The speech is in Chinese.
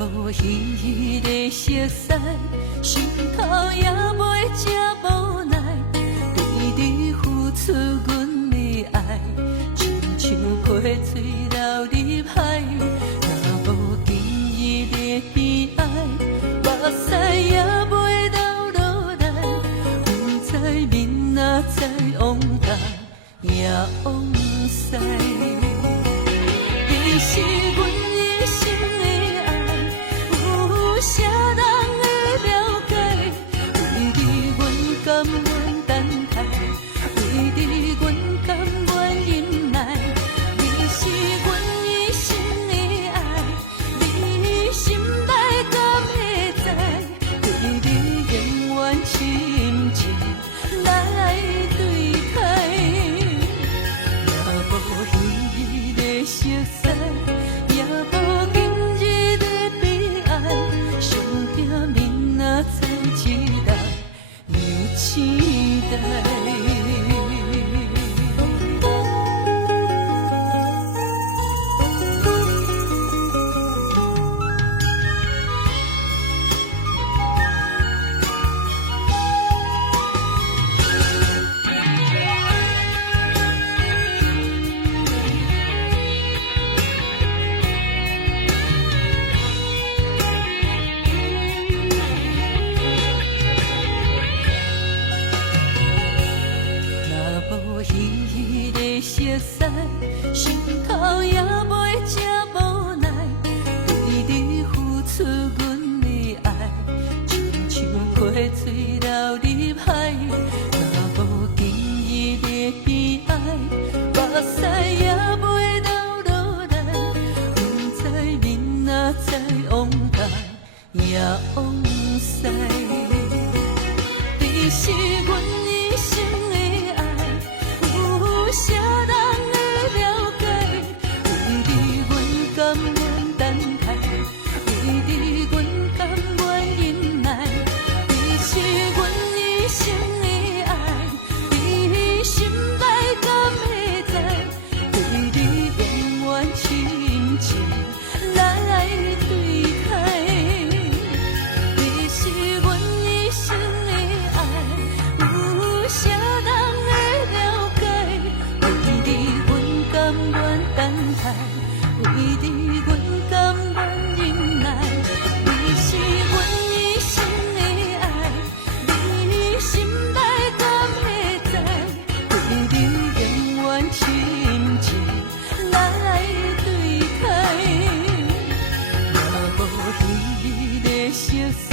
无彼个熟悉，心头也袂这无奈。对你付出阮的爱，亲像溪水流入海。若无今日的悲哀，目屎也袂流落来。不知明仔载往东也往西，你是阮一生的爱，有啥人会了解？为你阮甘愿等待，为你阮甘愿忍耐。你是阮一生的爱，你心内敢会知？对你永远深情来对待。若无彼个熟悉，也无今日的悲哀，上惊明仔载期待又期待。无彼个熟悉，心头也袂这无奈。对你付出阮的爱，亲像溪水流入海。若无今日的悲哀，目屎也袂流落来。不知明仔载往东也往西，你是阮一生的爱。有啥人会了解？为你阮甘愿等待，为你阮甘愿忍耐。你是阮一生的爱，你心内敢会知？对你永远深情来对待。你是阮一生的爱，有啥人会了解？为你阮甘愿等待，为你阮甘愿忍耐。你是阮一生的爱，你心内敢会知？对你永远深情来对待。若无彼个熟悉，